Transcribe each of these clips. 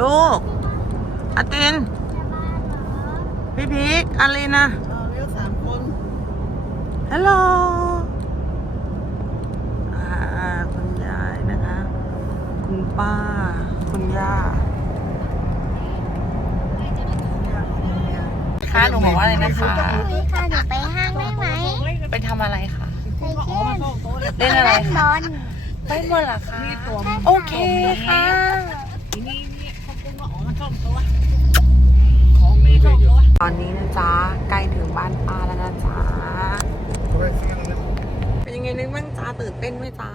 ลูกอาติน พี่พีกอาลีนะเลี้ยวสามคน ฮัลโหลอ่าคุณยายนะคะ คุณป้า คุณย่าค่ะหนูบอกว่าอะไรนะคะพี่ค่ะหนูไปห้างได้ไหม ไปทำอะไรคะไปเล่นเล่นอะไรเล่นบคะอลไปหมดเหรอคะโอเคค่ะ ตัวของไม่ชอบตัวตอนนี้นะจ๊ะใกล้ถึงบ้านป้าแล้วนะจ๊ะเป็นยังไงนึกบ้างจ๊ะตื่นเต้นไหมจ๊ะ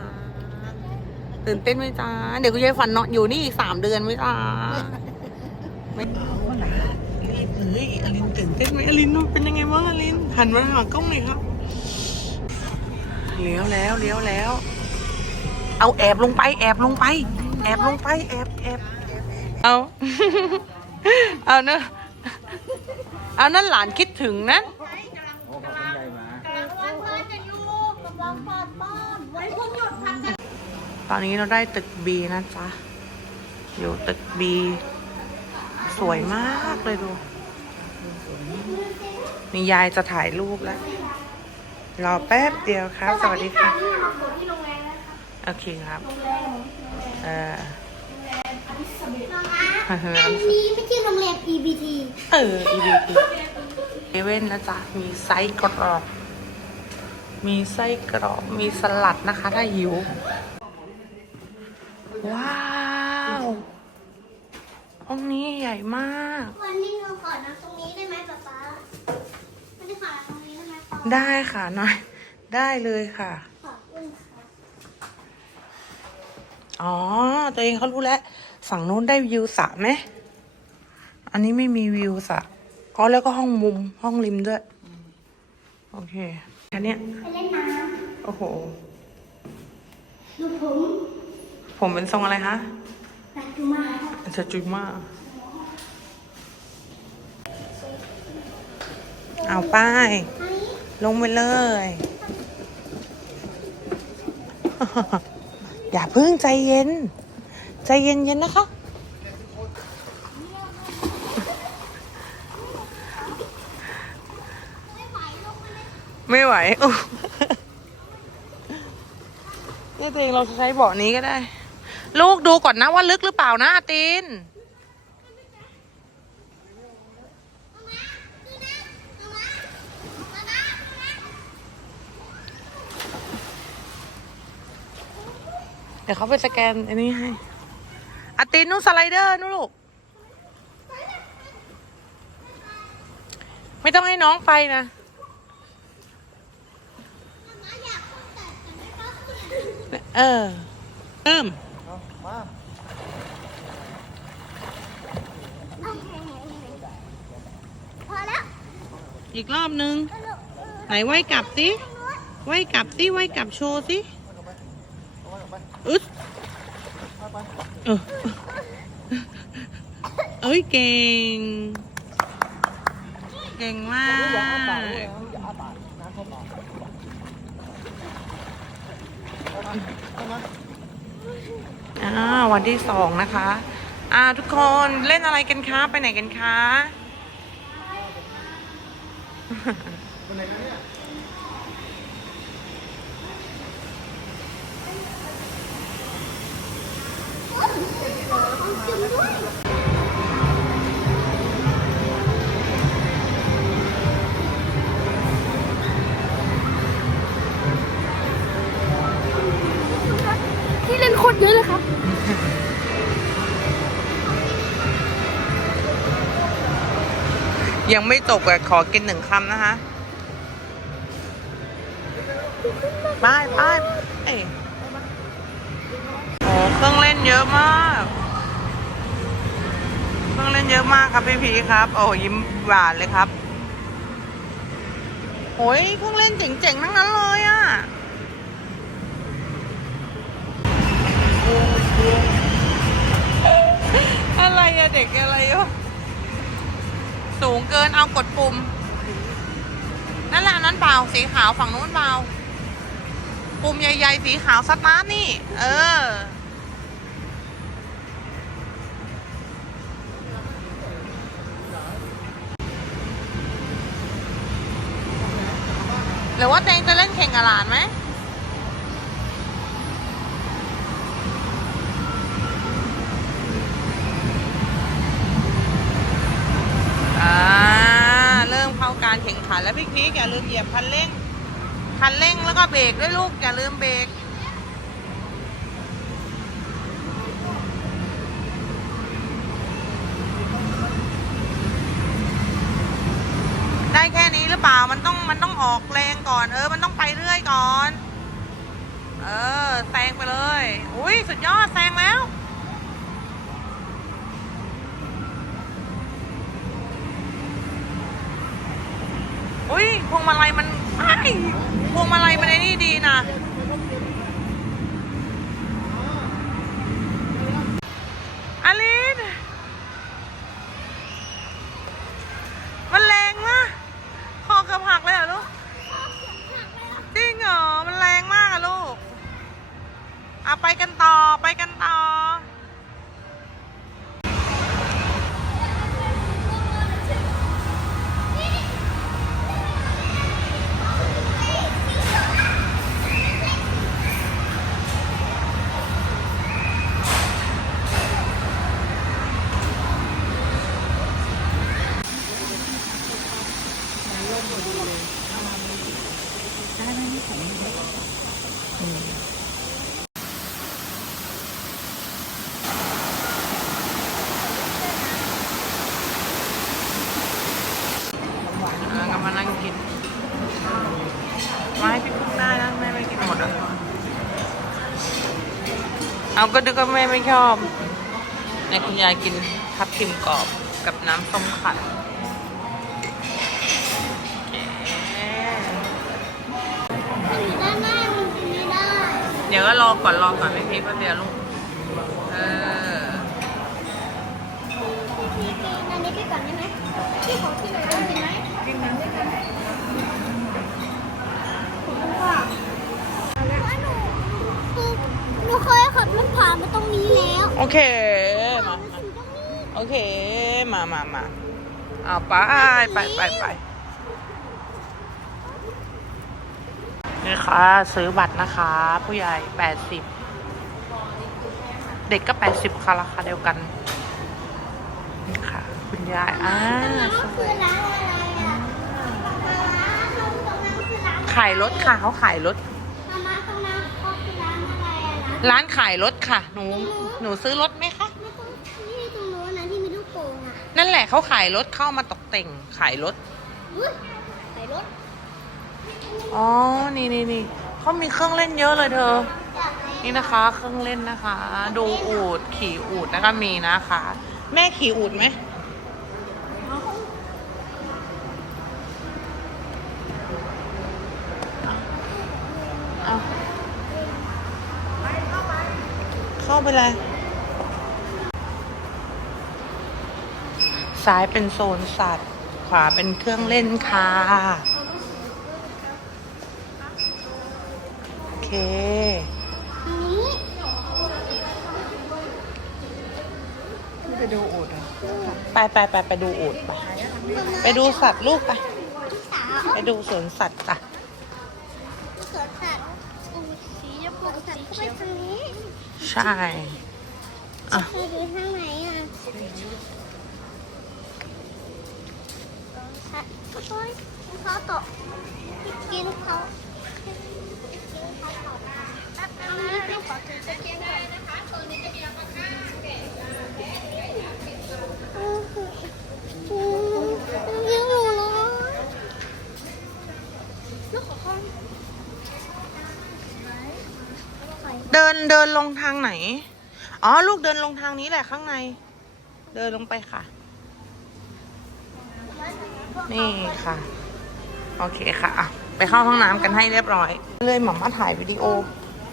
ตื่นเต้นไหมจ๊ะเดี๋ยวคุณยายฝันเนาะอยู่นี่อีกสามเดือนไหมจ๊ะไม่เอาไหนเอ้ยอลินตื่นเต้นไหมอลินเป็นยังไงบ้างอลินหันมาหากล้องหน่อยครับเลี้ยวแล้วเลี้ยวแล้ว เอาแอบลงไป แอบลงไป แอบลงไป แอบแอบ เอา เอาเนอะเอานั่นหลานคิดถึงนะตอนนี้เราได้ตึกบีนะจ๊ะ อยู่ตึกบี สวยมากเลยดู มียายจะถ่ายรูปแล้ว รอแป๊บเดียวครับ สวัสดีค่ะ โอเคครับ เออ อันนี้ไม่ใช่โรงแรม EBT เออ EVP เอเว่นนะจ๊ะ มีไส้กรอบ มีไส้กรอบ มีสลัดนะคะ ถ้าหิว ว้าว ห้องนี้ใหญ่มาก วันนี้เราขอนั่งตรงนี้ได้ไหมป๊าป๊าไม่ได้ขอนั่งตรงนี้ได้ไหมป๊าได้ค่ะน้อย ได้เลยค่ะ ขอบคุณค่ะ อ๋อ ตัวเองเขารู้แล้ว ฝั่งนู้นได้วิวสระไหมอันนี้ไม่มีวิวสระอ๋อแล้วก็ห้องมุมห้องริมด้วย โอเคอันเนี้ยไปเล่นน้โอ้โหำดูผม ผมเป็นทรงอะไรคะตัดมาจะจุยมากเอาป้ายไอ้ลงไปเลย อย่าเพิ่งใจเย็น ใจเย็นๆนะคะ ไม่ไหวอุ๊ยนี่ตัวเองเราใช้เบาะนี้ก็ได้ ลูกดูก่อนนะว่าลึกหรือเปล่านะอาตินเดี๋ยวเขาไปสแกนอันนี้ให้ อาตินนู่นสไลเดอร์นู่นลูก ไม่ต้องให้น้องไปนะ เออเริ่มพอแล้ว อีกรอบนึง ไหนไว้กลับสิไว้กลับสิไว้กลับโชว์สิอึด เออเอ้ยเก่ง เก่งมากอ่าวันที่สองนะคะ อ่าทุกคนเล่นอะไรกันคะ ไปไหนกันคะ ยังไม่จบอะขอกินหนึ่งคำนะคะไปไปไปโอ้เครื่องเล่นเยอะมาก เครื่องเล่นเยอะมากครับพี่พีครับ โอ้ยิ้มหวานเลยครับโอ้ยเครื่องเล่นเจ๋งๆทั้งนั้นเลยอะอะไรอะเด็กอะไรอะ สูงเกินเอากดปุ่ม นั่นแหละนั้นเปล่าสีขาวฝั่งนู้นเปล่าปุ่มใหญ่ ๆ สีขาวสตาร์ทนี่ เออ หรือว่าเตงจะเล่นแข่งกับหลานไหม ลืมเหยียบคันเร่ง คันเร่งแล้วก็เบรกด้วยลูก อย่าลืมเบรกได้แค่นี้หรือเปล่า มันต้องมันต้องออกแรงก่อน เออ มันต้องไปเรื่อยก่อน เออแซงไปเลย อุ้ยสุดยอดแซงแล้ว อุ้ย พวงมาลัยมันไอ้พวงมาลัยมันไอ้นี่ดีนะ เอาก็ดึกว่าแม่ไม่ชอบในคุณยายกินทับทิมกรอบกับน้ำส้มขัดโอเคด้านหน้ามันกินไม่ได้เดี๋ยวก็รอก่อนรอก่อนไม่พีแป๊บเดียวลูก เออ พี่กินอันนี้ไปก่อนได้ไหมพี่ขอที่ไหนได้ไหมกินน้ำด้วยกันขอบคุณค่ะหนูคือหนูเคยขับรถผ่านมาตรงนี้แล้ว โอเค มา โอเค มามามาเอาไปไปไปไปนี่ค่ะ ซื้อบัตรนะคะ ผู้ใหญ่แปดสิบเด็กก็แปดสิบค่ะราคาเดียวกัน นี่ค่ะ คุณยายอ่าสวยขายรถค่ะเขาขายรถ มาม่าตรงนั้นเขาคือร้านอะไรอะร้านร้านขายรถค่ะ หนู หนูซื้อรถไหมคะ ไม่ต้องที่ตรงโน้นนะที่มีลูกโป่งอะนั่นแหละเขาขายรถเข้ามาตกแต่งขายรถ อุ๊ยใส่รถอ๋อ นี่นี่นี่เขามีเครื่องเล่นเยอะเลยเธออยากเล่นนี่นะคะ เครื่องเล่นนะคะ ดูอูดขี่อูดนะคะมีนะคะ แม่ขี่อูดไหม เข้าไปเลยซ้ายเป็นโซนสัตว์ ขวาเป็นเครื่องเล่นค่ะ โอเค ไปดูอูดไปไปไปไปดูอูดไป ไปดูสัตว์ลูกไป ไปดูสวนสัตว์จ้ะ สวนสัตว์อูสีชมพูสัตว์เข้าไปทางนี้ ใช่อะเคยดูข้างในอะโอ้ยเขาตกกินเขากินเขาตกอันนี้เป็นขอถือจะกินได้นะคะตัวนี้จะมีราคาอืมอืมยังอยู่เลยลูกขอข้อง เดินเดินลงทางไหน อ๋อ ลูกเดินลงทางนี้แหละข้างใน เดินลงไปค่ะ นี่ค่ะ โอเคค่ะอะ ไปเข้าห้องน้ำกันให้เรียบร้อย เลยหมอมาถ่ายวิดีโอ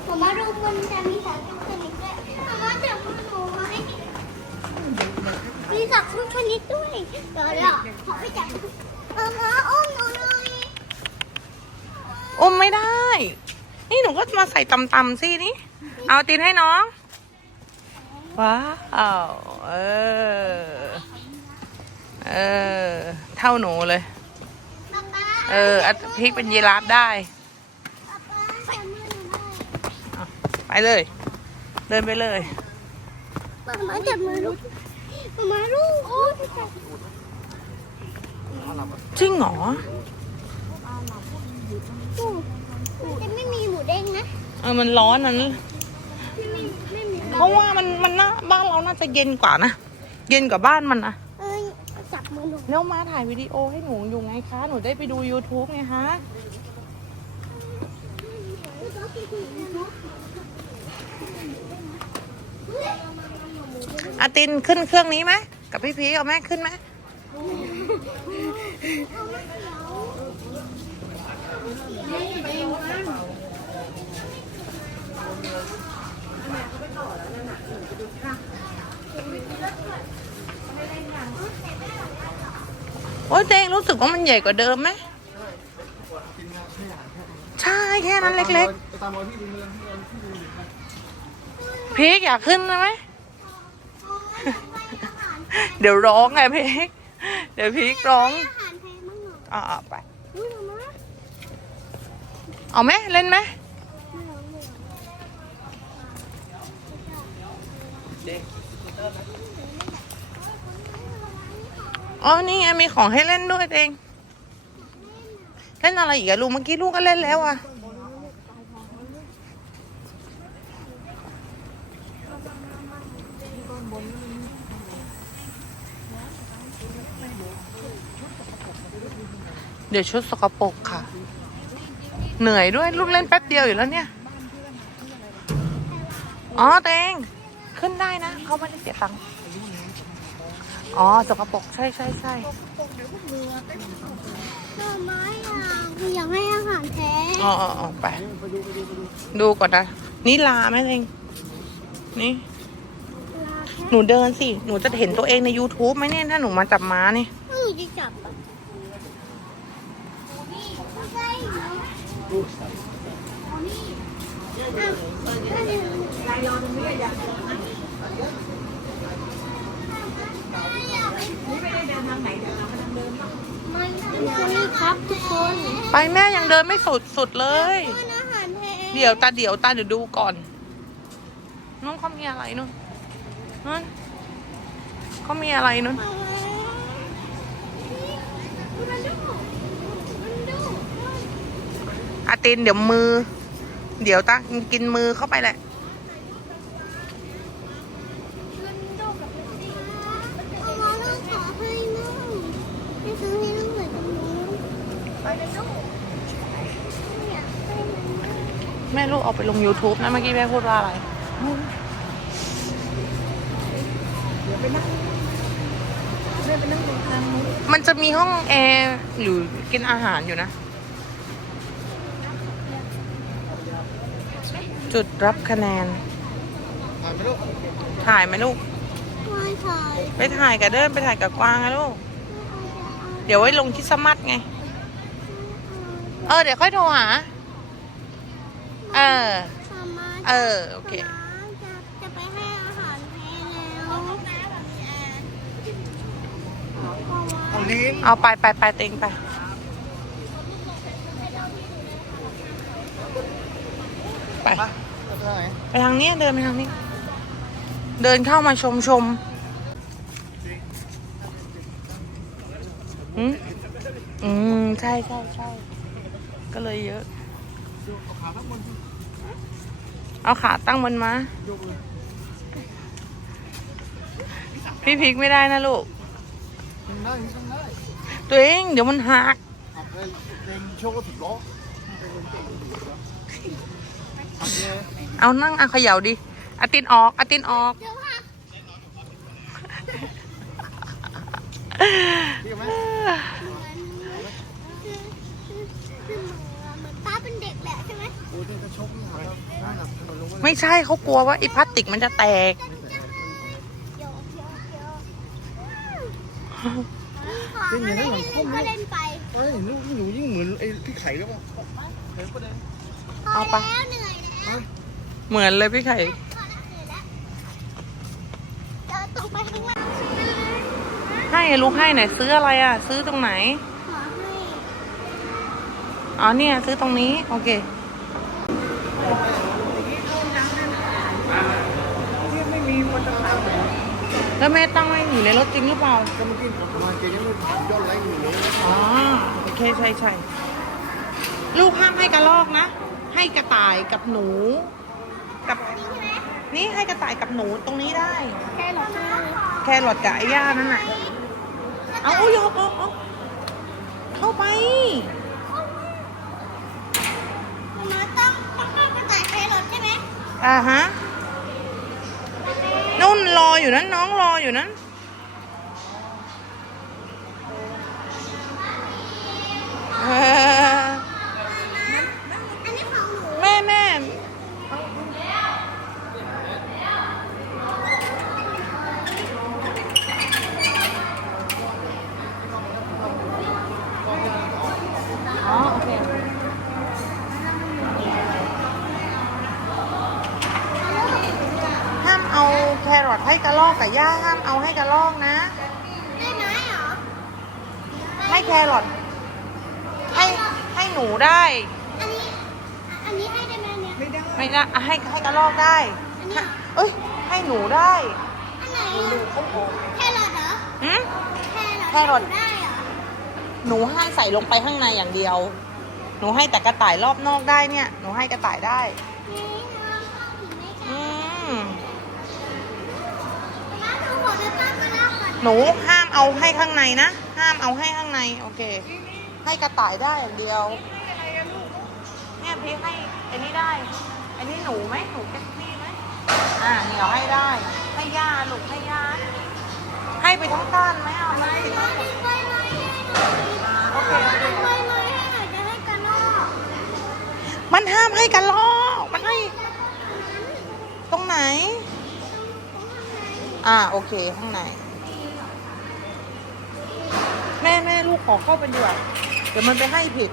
ผมมาดูมันจะมีสัตว์ทุกชนิดด้วยผมมาจับมือหนูไว้มีสัตว์ทุกชนิดด้วย เดี๋ยวเดี๋ยวขอไปจับมามาอุ้มหนูหน่อยอุ้มไม่ได้ นี่หนูก็มาใส่ตำๆสินี่ เอาตีนให้น้อง ว้าวเออ เออ เท่าหนูเลยป๊าป๊าเเอออะพริกเป็นยีราฟได้ป๊าป๊าจับมือหนูหน่อยไปเลย เดินไปเลยป๊าป๊าจับมือลูกป๊าป๊าลูกโอ้ยจับจริงเหรอ เด้งนะเออมันร้อนนั้นไม่มีไม่มีเพราะว่ามันมันน่าบ้านเราน่าจะเย็นกว่านะ เย็นกว่าบ้านมันนะเอ้ยจับมือหนูแล้วมาถ่ายวิดีโอให้หนูอยู่ไงคะ หนูได้ไปดู YouTube ไงคะ อาตินขึ้นเครื่องนี้ไหม กับพี่พีชเอาแม่ขึ้นไหม โอ้ยเตงรู้สึกว่ามันใหญ่กว่าเดิมไหมใช่แค่นั้นเล็กๆตามรอยพี่ดูเมืองที่เราที่ดูพีกอยากขึ้นไหม เดี๋ยวร้องไงพีกเดี๋ยวพีกร้องอาหารแพงมากหน่อยอ่าไป อุ้ยมาม่าเอาไหมเล่นไหมไม่ร้องเลยเหร อ๋อ นี่ไงมีของให้เล่นด้วยเอง เล่นอะไรอีกอะลูก เมื่อกี้ลูกก็เล่นแล้วอะเดี๋ยวชุดสกปรกค่ะ เหนื่อยด้วยลูกเล่นแป๊บเดียวอยู่แล้วเนี่ย อ๋อเตงขึ้นได้นะ เขาไม่ได้เสียตังค์ อ๋อสกปรกใช่ใช่ใช่หน่อไม้อะคืออยากให้อาหารแท้อ๋ออ๋ออ๋อไป ดูก่อนนะ นี่ลาไหมเอง นี่ ลาแท้หนูเดินสิ หนูจะเห็นตัวเองใน YouTube ไหมเนี่ยถ้าหนูมาจับม้านี่ถ้าหนูจะจับอะนี่ไม่ใช่หนูเอานี่อะ นนี้มันนี่ครับทุกคนไปแม่ยังเดินไม่สุดสุดเลยมันอาหารแท้เดี๋ยวตาเดี๋ยวตาเดี๋ยวดูก่อน น้องเขามีอะไรนู่นนั่นเขามีอะไรนู่นมันดูมันดูอาตินเดี๋ยวมือ เดี๋ยวตากินมือเข้าไปแหละ เอามาลูกขอให้น้องไม่ซื้อให้น้องเหมือนตรงนู้น ไปเลยลูกเนี่ยให้มันแม่ลูกเอาไปลง YouTube นะเมื่อกี้แม่พูดว่าอะไรมันจะมีห้องแอร์หรือกินอาหารอยู่นะ จุดรับคะแนน ผ่านไปแล้วถ่ายไหมลูกไม่ถ่ายไปถ่ายกับเดินไปถ่ายกับกวางนะลูก เดี๋ยวไว้ลงคริดสต์มัสไง เออ เดี๋ยวค่อยโทรหา เออมามาเออ โอเคจะจะไปให้อาหารแพ้แล้วเอาลิ้นเอาไปไปไปเต็งไปไปมาจะไปทางไหนไปทางนี้เดินไปทางนี้ เดินเข้ามาชมชมอืมอืมใช่ใช่ใช่ ก็เลยเยอะดูเอาขาทั้งบนเอาขาตั้งบนมายกเลยพี่พลิกไม่ได้นะลูกยิงได้ยิงได้ตัวเองเดี๋ยวมันหักเอาไปเองโชว์ก็สิบล้อทำเลยเอานั่งเอาเขย่าดิอาตินออกอาตินออก เดี๋ยวค่ะ เรียกไหม คือคือคือเหมือนป้าเป็นเด็กแหละใช่ไหมโอ้ยถ้าชกนี่หายแล้วน่าหนักถนนลงไปไม่ใช่เขากลัวว่าไอ้พลาสติกมันจะแตกเดี๋ยวเดี๋ยวเดี๋ยวก็เล่นไปเอ้ยนี่หนูยิ่งเหมือนไอ้ที่ไข่แล้วป่ะเห็นปะเด้เอาไป แล้วเหนื่อยแล้วเหมือนเลยพี่ไข่ พอแล้วเหนื่อยแล้วเดี๋ยวตรงไปข้างล่างใช่ไหมให้ลูกให้ไหนอยซื้ออะไรอะ ซื้อตรงไหน ขอให้ อ๋อเนี่ย ซื้อตรงนี้ โอเค แล้วแม่ตั้งไว้อยู่ในรถจริงหรือเปล่าก็เมื่อกี้ผมมาเจยังไม่ยอดไลค์อยู่เลยอ๋อโอเคใช่ใช่ลูกห้ามให้กระรอกนะ ให้กระต่ายกับหนู กับนี่ให้กระต่ายกับหนูตรงนี้ได้ แค่หรอแครอทกับไอ้ย่านั่นน่ะเอาโยกเอาเอาเข้าไป มาต้องต้องต้องกระต่ายแครอทใช่ไหม อ่าฮะนุ่นรออยู่นั้นน้องรออยู่นั้นเออ อันนี้ของหนู แม่แม่ อ๋อ โอเค ห้ามเอาแคร อทให้กระรอกกับย่าห้ามเอาให้กระรอกนะ ได้ไหมเหรอให้แครอทให้ให้หนูได้ อันนี้ อันนี้ให้ได้ไหมเนี่ยไม่ได้ ไม่ได้อะให้ให้กระรอกได้อันนี้ฮะเอ้ยให้หนูได้อันไหนอะแครอทเหรอหืม แครอทแครอทได้เหรอหนูให้ใส่ลงไปข้างในอย่างเดียว หนูให้แต่กระต่ายรอบนอกได้เนี่ย หนูให้กระต่ายได้ นี่น้องเข้าถึงไหมคะ อืม มาดูหัวเรือตั้งมาแล้วก่อน หนูห้ามเอาให้ข้างในนะ ห้ามเอาให้ข้างใน โอเค ให้กระต่ายได้อย่างเดียวเนี่ยพี่ให้อันนี้ได้ อันนี้หนูไหมหนูเป็นพี่ไหมอ่าเหนียวให้ได้ ให้ย่าลูกให้ย่าให้ไปทั้งก้านไหมเอาไหมน้ไว้ไว้ให้หน่อยโอเคโอเคดึงไว้ไว้ให้หน่อยจะให้กระนอกมันห้ามให้กันลอกมันให้ ตรงไหน อ่าโอเคข้างใน แม่แม่ลูกขอเข้าไปดีกว่าเดี๋ยวมันไปให้ผิด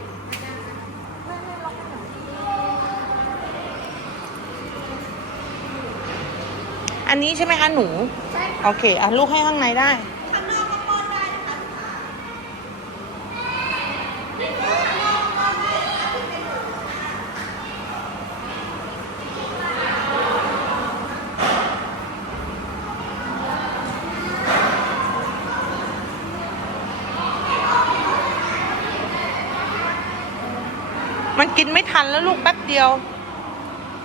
อันนี้ใช่ไหมคะหนู โอเค อะ ลูกให้ข้างในได้ มันกินไม่ทันแล้วลูกแป๊บ เดียว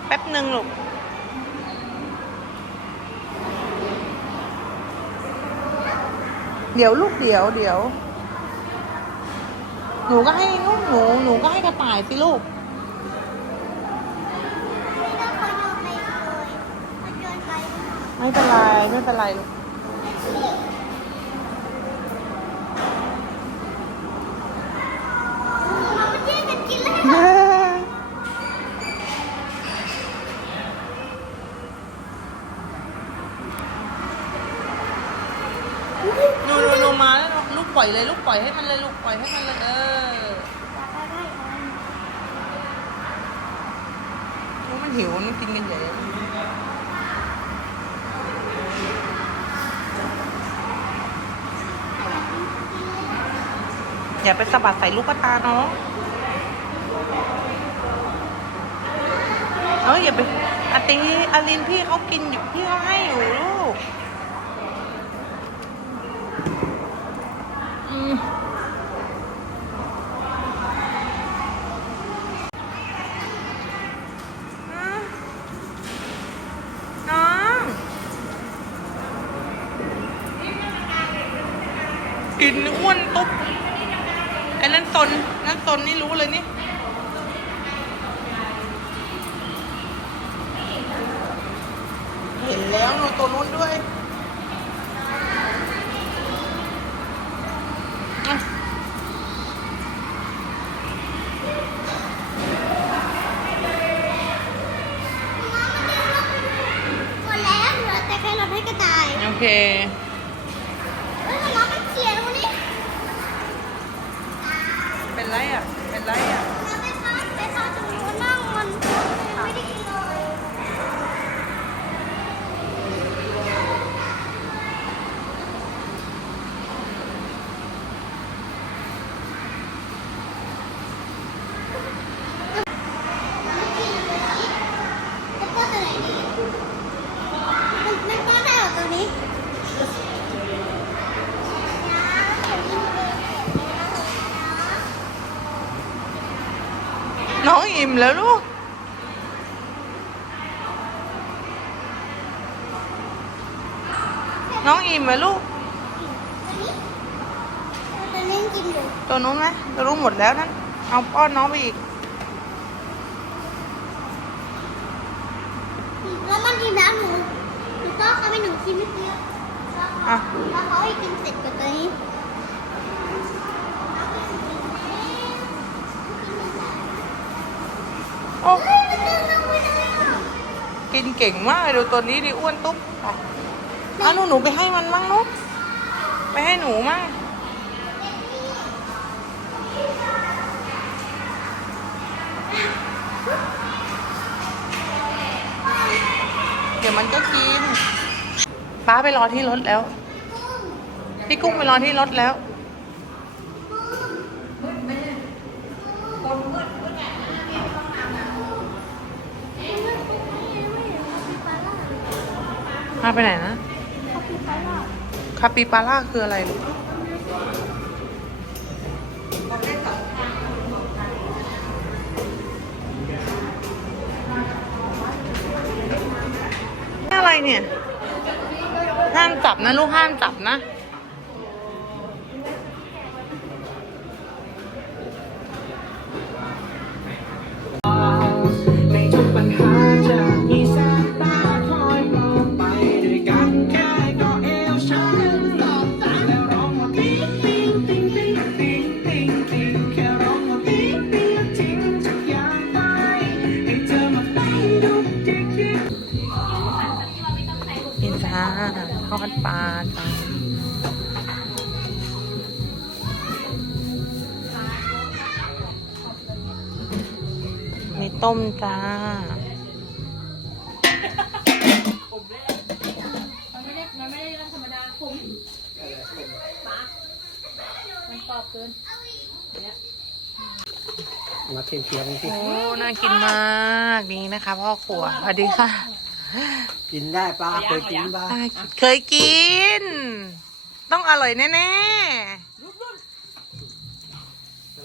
แป๊บหนึ่งลูกเดี๋ยวลูกเดี๋ยวเดี๋ยว หนูก็ให้ลูกหนูหนูก็ให้กระต่ายสิลูกแล้วเขาโยนไปเลยมันโยนไปไม่เป็นไร ไม่เป็นไรลูก มันไม่แย่งกันกินเลย หนูหนูหนูมาแล้วลูกปล่ อยเลยลูกปล่อยให้มันเลยลูกปล่อยให้มันเลยเออลูกมันหิวมันกินกันใหญ่อย่าไปสะบัดใส่ลูกตาน้องเอออย่าไปอตีอลินพี่เขากินอยู่พี่เขาให้อยู่ลูก อืมอะน้อง กินอ้วนตุ๊บไอ้นั่นตนนั่นตนนี่รู้เลยนี่เห็นแล้วหนูตัวนู้นด้วยอะ หมดแล้วเหลือแต่แค่เราให้กระต่าย โอเค เฮ้ยน้องมันเขียนตรงนี้ เป็นไรอะ เป็นไรอะ เราไปพักไปพักตรงนู้นนั่งมันไม่ได้กินเลย อ แล้วลูก น้องอิ่มไหมลูกเราจะเล่นกินอยู่ตัวนู้นไหมตัวนู้นหมดแล้วนั่นเอาป้อนน้องไปอีก แล้วมันกินน้ำหนูหนูก็เขาไปหนูกินไม่เยอะอะ แล้วเขาให้กินเสร็จกับตัวนี้ โอ้ เฮ้ยมันเดินลงไปเลยอะ กินเก่งมากเลยดูตัวนี้ดิอ้วนตุ๊บอะอะหนูหนูไปให้มันมั่งนุ๊กไปให้หนูมั่งเดี๋ยวมันก็กิน ป้าไปรอที่รถแล้ว พี่กุ้งไปรอที่รถแล้วาไปไหนนะคาปิปาร่าคืออะไรลูกอะไรเนี่ย ห้ามจับนะลูกห้ามจับนะ ต้มจ้า มันไม่ได้มันไม่ได้เรื่องธรรมดาผมปะมันกรอบเกินมาเทียมเทียมสิโอ้ น่ากินมากนี่นะคะ พ่อครัวสวัสดีค่ะ กินได้ปลาเคยกินปลาน่ากินเคยกิน ต้องอร่อยแน่ๆ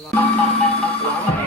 เป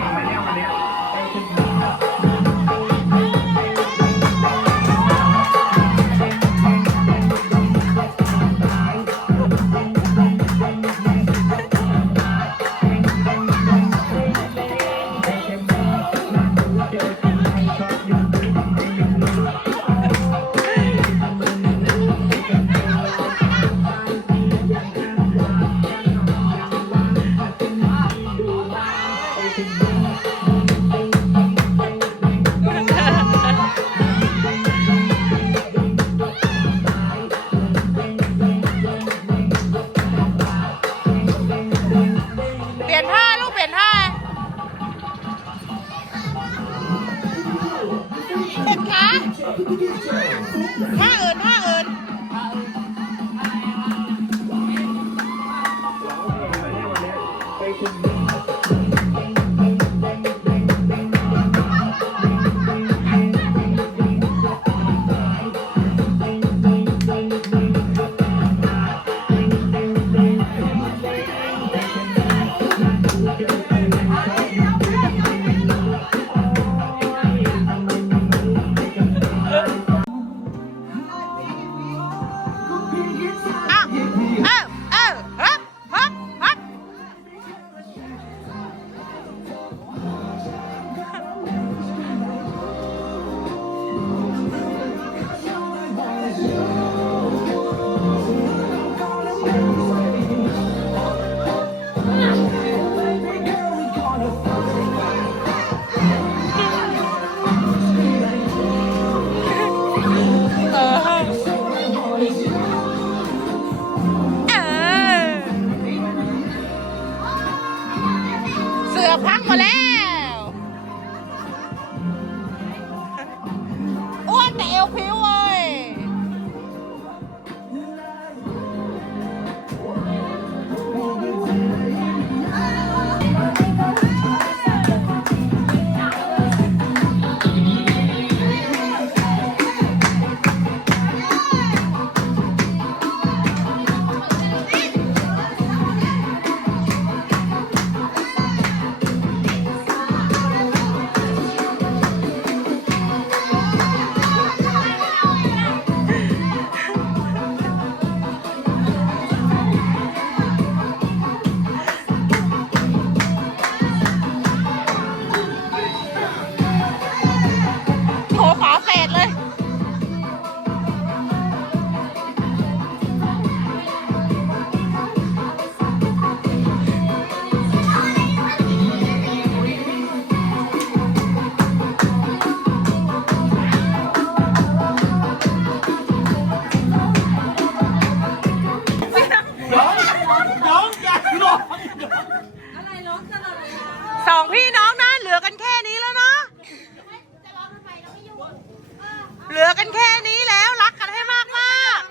กันแค่นี้แล้วรักกันให้มากมาก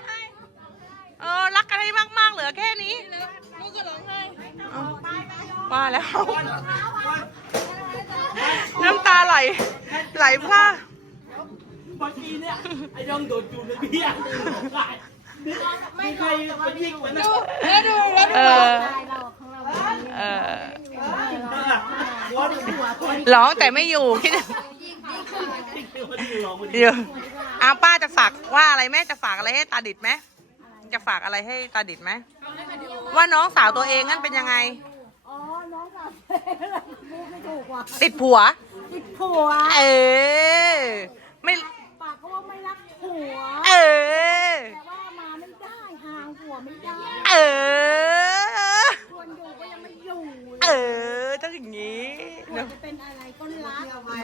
เออรักกันให้มากมากเหลือแค่นี้ลูว่าแล้ว น้ำตาไหลไหลพลาบางทีเนี่ยไอ้ดองโดดจูนเลยพี่อะไม่ใครมายิ่งมันนแล้วดูแล้วดูหัวร้องแต่ไม่อยู่คิดอยู่ อาป้าจะฝากว่าอะไรแม่จะฝากอะไรให้ตาดิดไหมจะฝากอะไรให้ตาดิดไหมว่าน้องสาวตัวเองนั่นเป็นยังไงอ๋อ น้องสาวพูดไม่ถูกว่ะติดผัว ติดผัว เออไม่ปากก็ว่าไม่รักผัว เออแต่ว่ามาไม่ได้ห่างผัวไม่ได้เออชวนอยู่ก็ยังไม่อยู่เออต้องอย่างนี้เนอะจะเป็นอะไรก็รัก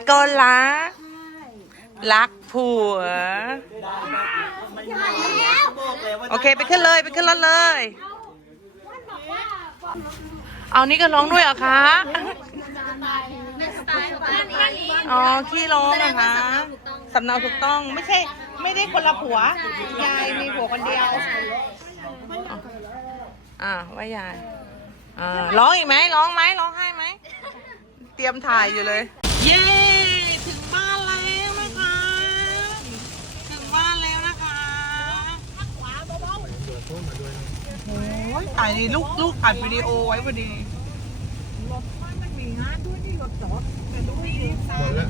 ก็รักใช่รัก ผัว โอเคไปขึ้นเลย ไปขึ้นรถเลย เอานี่ก็ร้องด้วยเหรอคะอ๋อขี้ร้องเหรอคะสำเนาถูกต้องไม่ใช่ ไม่ได้คนละผัวยายมีผัวคนเดียว อ่าว่ายายอ่าร้องอีกไหมร้องไหมร้องไห้ไหม เตรียมถ่ายอยู่เลย เย้ ถึงบ้านแล้วนะคะ ถึงบ้านแล้วนะคะโอ้ ยถ่ายลูกลูกอัดวิดีโอไว้พอดีหมดแล้ว